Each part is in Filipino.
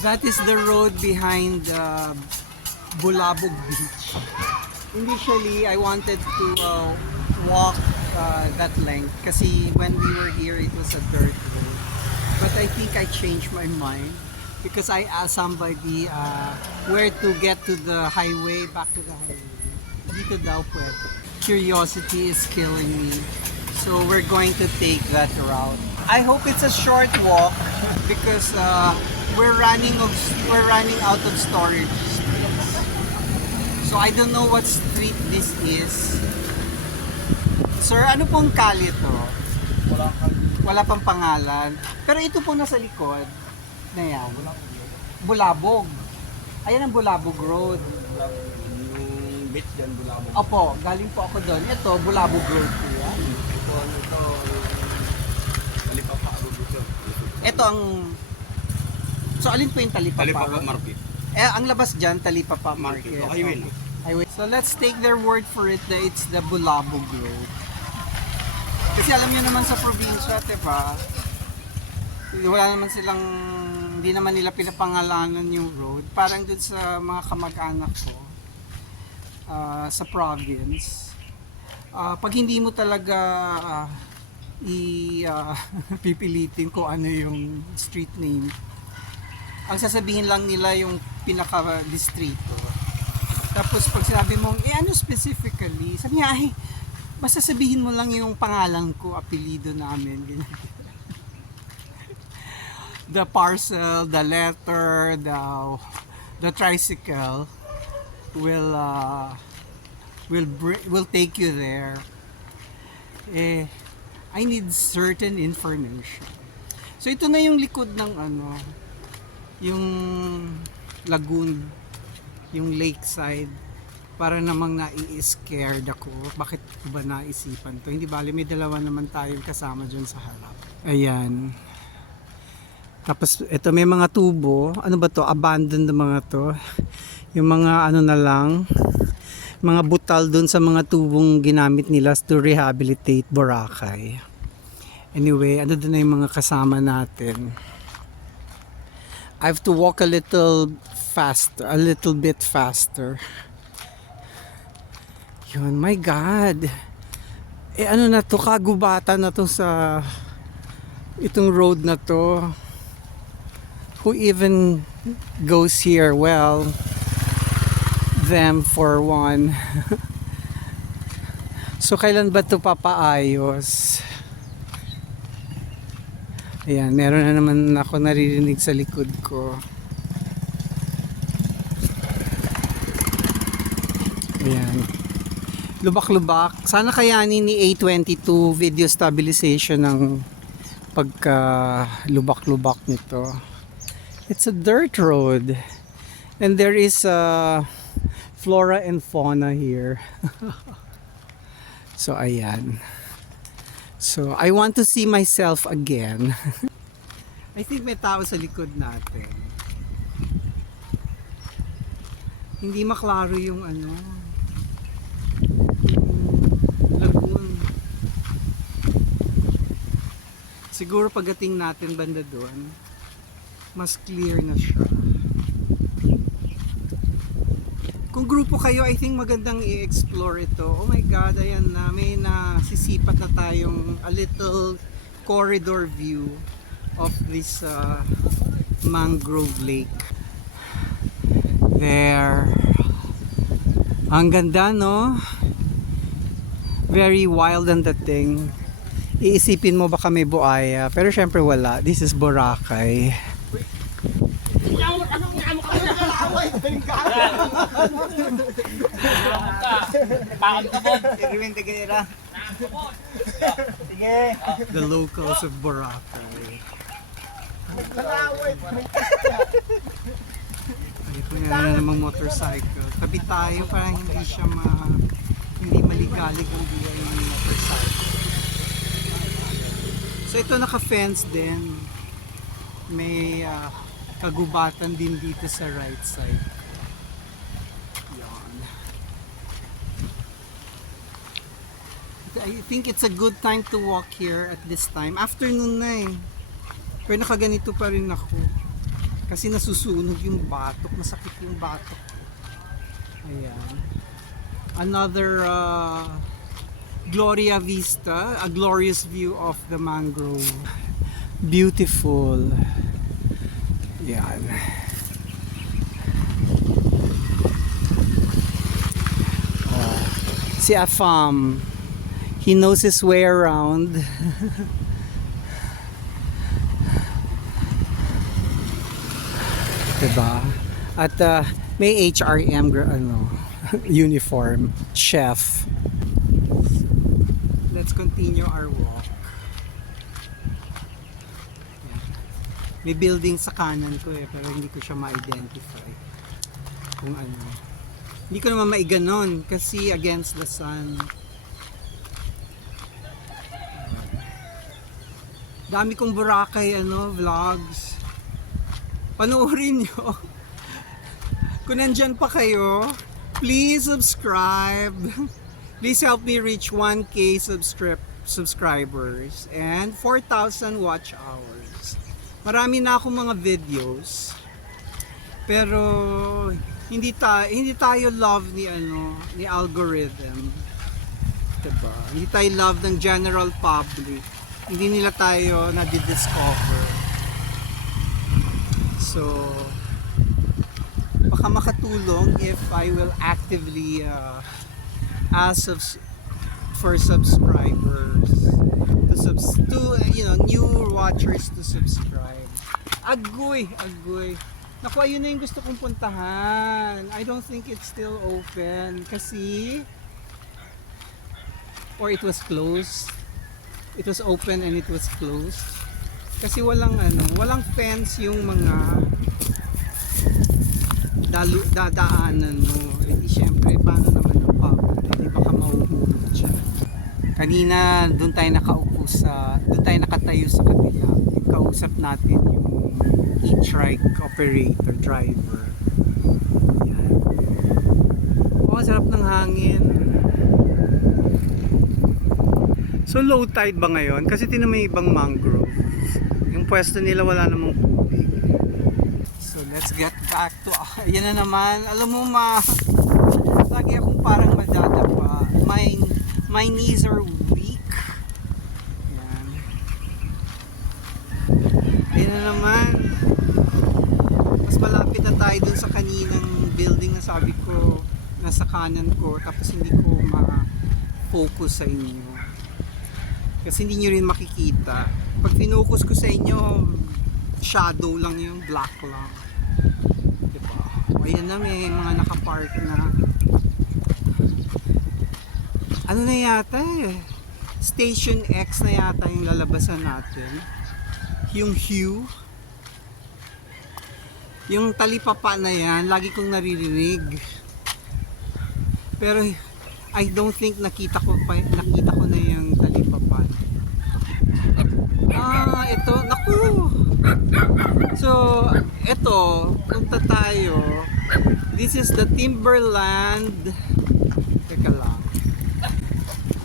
That is the road behind Bulabog Beach. Initially, I wanted to walk that length kasi when we were here, it was a dirt road. But I think I changed my mind because I asked somebody where to get to the highway, back to the highway. Dito daw pwede. Curiosity is killing me. So we're going to take that route. I hope it's a short walk because we're running out of storage space. So I don't know what street this is. Sir, ano pong kali to? Wala pang pangalan. Pero ito po nasa likod na yan. Bulabog. Ayan ang Bulabog Road. Yung beach dyan, Bulabog. Opo, galing po ako doon. Ito, Bulabog Road po yan. Ito, Talipapa dito. Ito ang... So alin po yung Talipapa? Talipapa Market. Ang labas dyan, Talipapa Market. Ito, highway. Highway. So let's take their word for it that it's the Bulabog Road. Kasi alam niyo naman sa probinsya, diba? Wala naman silang, hindi naman nila pinapangalanan yung road. Parang dun sa mga kamag-anak ko sa province. Pag hindi mo talaga pipilitin kung ano yung street name, ang sasabihin lang nila yung pinaka-distrito. Tapos pag sinabi mong, ano specifically? Sabi niya, basta sabihin mo lang yung pangalan ko, apelido namin. The parcel, the letter, the tricycle will take you there. I need certain information. So ito na yung likod ng yung lagoon, yung lakeside. Para namang nai-scared ako. Bakit ko ba naisipan to? Hindi bali, may dalawa naman tayong kasama dyan sa harap. Ayan. Tapos ito may mga tubo. Ano ba to? Abandoned na mga to. Yung mga na lang, mga butal dun sa mga tubong ginamit nila to rehabilitate Boracay. Anyway, ano dun na yung mga kasama natin. I have to walk a little bit faster. Yun, my God. Ano na to, kagubatan na to sa itong road na to. Who even goes here? Well, them for one. So, kailan ba to papaayos? Ayan, meron na naman ako naririnig sa likod ko. Ayan. Lubak-lubak. Sana kayanin ni A22 video stabilization ng pagka lubak-lubak nito. It's a dirt road. And there is flora and fauna here. So, ayan. So, I want to see myself again. I think may tao sa likod natin. Hindi maklaro yung lagoon. Siguro pagdating natin banda doon, mas clear na siya. Kung grupo kayo, I think magandang i-explore ito. Oh my God, ayan na, may nasisipat na tayong a little corridor view of this mangrove lake. There. Ang ganda, no? Very wild ang dating. Iisipin mo baka may buaya, pero syempre wala. This is Boracay. The locals of Boracay. May na namang motorcycle. Tabi tayo para hindi siya hindi maligalig ang buhay ng motorcycle. So ito naka-fence din. May kagubatan din dito sa right side. Yan. I think it's a good time to walk here at this time. Afternoon na eh. Pero nakaganito pa rin ako. Kasi nasusunog yung batok. Masakit yung batok. Ayan. Another Gloria Vista. A glorious view of the mangrove. Beautiful. Ayan. Si Afam, he knows his way around. Diba? At may HRM uniform, chef. Let's continue our walk. May building sa kanan ko eh, pero hindi ko siya ma-identify kung ano. Hindi ko naman maiganon kasi against the sun. Dami kong Boracay vlogs. Panoorin nyo. Kung nandyan pa kayo, please subscribe. Please help me reach 1K subscribers and 4,000 watch hours. Marami na akong mga videos. Pero hindi tayo love ni algorithm. Diba? Hindi tayo love ng general public. Hindi nila tayo na-discover. So baka makatulong if I will actively ask for subscribers to new watchers to subscribe. Agoy. Naku, ayun na yung gusto kong puntahan. I don't think it's still open kasi or it was closed. It was open and it was closed. Kasi walang fence yung mga dadaanan mo. Eh di syempre paano naman ang public? Di baka mahuhulog siya. Kanina doon tayo nakatayo sa kabila. Kausap natin yung e-trike operator, driver. Yan. Oh, sarap ng hangin. So low tide ba ngayon? Kasi tinan mo yung ibang mangrove. Yung pwesto nila wala namang tubig. So let's get back to yan na naman. Alam mo lagi akong parang madadapa. My knees are weak. Yan. Yan na naman. Mas malapit na tayo dun sa kaninang building na sabi ko nasa kanan ko tapos hindi ko ma-focus sa inyo. Kasi hindi nyo rin makikita. Pag pinocus ko sa inyo, shadow lang yung black lang. Diba? O ayan na, may mga nakapark na. Ano na yata eh? Station X na yata yung lalabasan natin. Yung Hue. Yung talipapa na yan, lagi kong naririnig. Pero I don't think nakita ko na yung talipapa. Ito, naku. So, ito, punta tayo. This is the Timberland. Teka lang.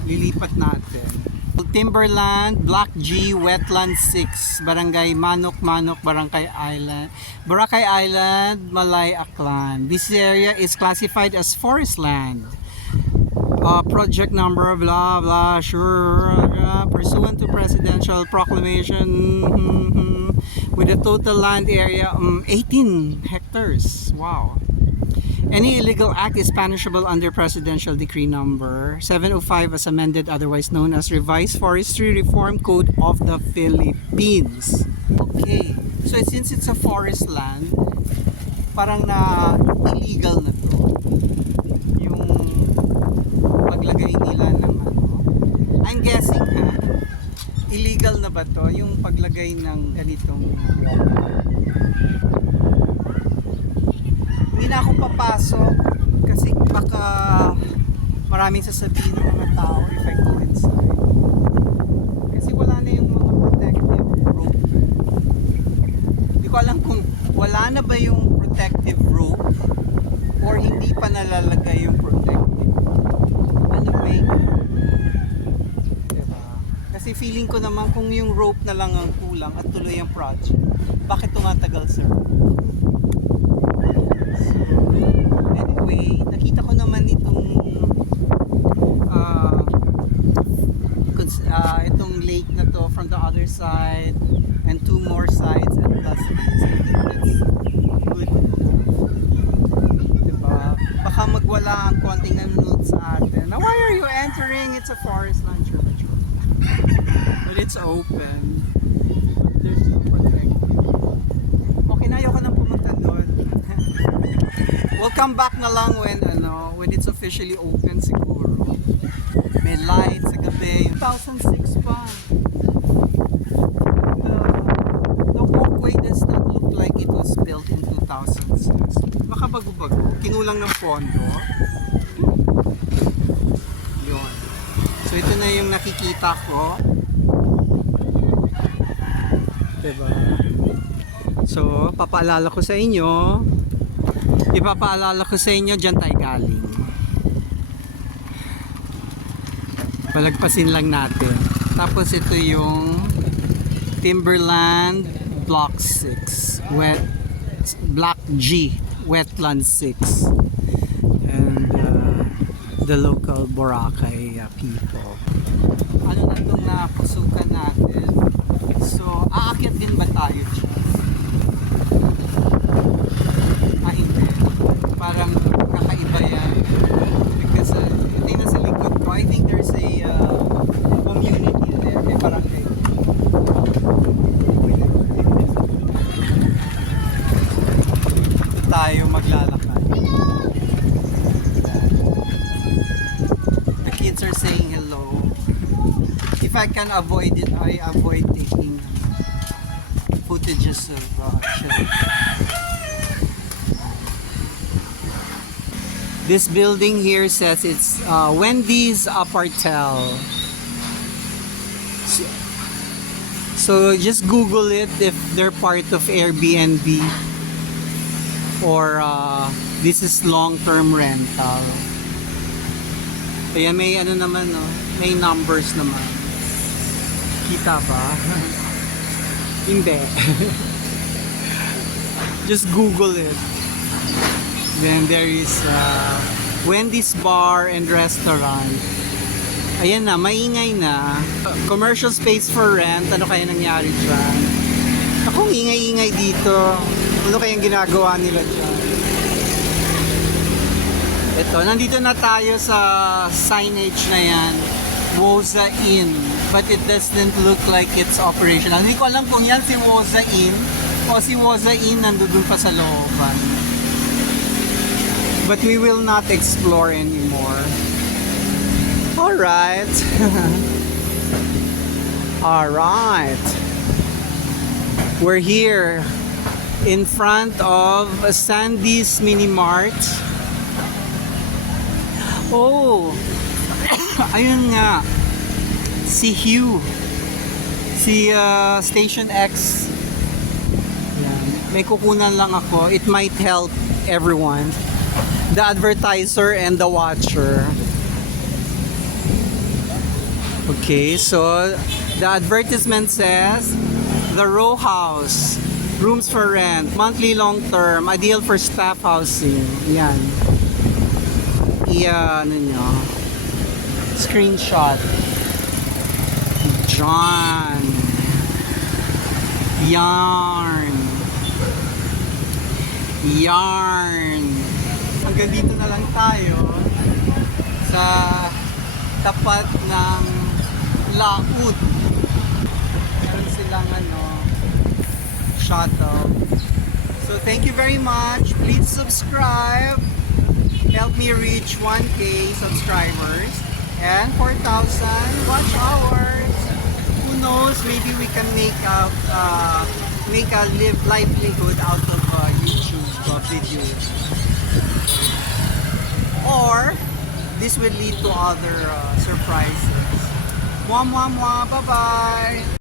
Lilipat natin. Timberland, Block G, Wetland 6, Barangay Manok, Boracay Island, Malay Aklan. This area is classified as forest land. Project number blah blah pursuant to presidential proclamation with a total land area 18 hectares. Wow. Any illegal act is punishable under Presidential Decree number 705 as amended, otherwise known as Revised Forestry Reform Code of the Philippines. Okay, so since it's a forest land, parang illegal na to yung paglagay nila ng I'm guessing illegal na ba to yung paglagay ng ganitong. Hindi na ako papasok kasi baka maraming sasabihin ng mga tao if I go inside. Kasi wala na yung mga protective rope. Hindi ko alam kung wala na ba yung protective rope or hindi pa nalalagay yung protective. Ano ba? Kasi feeling ko naman kung yung rope na lang ang kulang at tuloy ang project, bakit tumatagal, sir? So, anyway, nakita ko naman itong itong lake na to from the other side and two more sides and plus this. I think that's good. Diba? Baka magwala ang konting nanonood sa atin. Now, why are you entering? It's a forest land church. But it's open. But there's no protecting. Okay na, ayoko nang pumunta doon. We'll come back na lang when it's officially open siguro. May lights sa gabi. 2006 pa. The walkway does not look like it was built in 2006. Baka bago-bago. Kinulang ng pondo. Yun. So ito na yung nakikita ko. Diba? So, papaalala ko sa inyo. Ipapaalala ko sa inyo, dyan tayo galing. Palagpasin lang natin. Tapos ito yung Timberland Block 6. Block G. Wetland 6. And the local Boracay people. Ano na itong napasukan natin? So, aakyat din ba tayo dyan? Hindi. Parang kakaiba yan. Because, hindi na sa likod ko. I think there's a community there. May barangay. Dito tayo maglalakad. The kids are saying hello. If I can avoid it, I avoid taking footages of children. This building here says it's Wendy's Apartel. So just Google it if they're part of Airbnb or this is long-term rental. Kaya may ano naman, no? May numbers naman. Kita ba? Hindi. Just Google it. Then there is Wendy's Bar and Restaurant. Ayan na, maingay na. Commercial space for rent. Ano kaya nangyari dyan? Akong ingay-ingay dito. Ano kayang ginagawa nila dyan? Ito, nandito na tayo sa signage na yan. Woza Inn. But it doesn't look like it's operational. Hindi ko alam kung yan si Woza Inn o si Woza Inn nandun pa sa looban. But we will not explore anymore. Alright. Alright. We're here in front of Sandy's Mini Mart. Oh, ayun nga. Si Hugh. Si Station X. Yan. May kukunan lang ako. It might help everyone. The advertiser and the watcher. Okay, so the advertisement says the row house, rooms for rent, monthly, long term, ideal for staff housing. Yan. Ano nyo? Screenshot. John. Yarn. Hanggang dito na lang tayo sa tapat ng Laut. Meron silang shuttle. So thank you very much. Please subscribe. Help me reach 1K subscribers and 4,000 watch hours. Who knows? Maybe we can make a livelihood out of YouTube videos. Or this will lead to other surprises. Mwah, mwah, mwah. Bye-bye.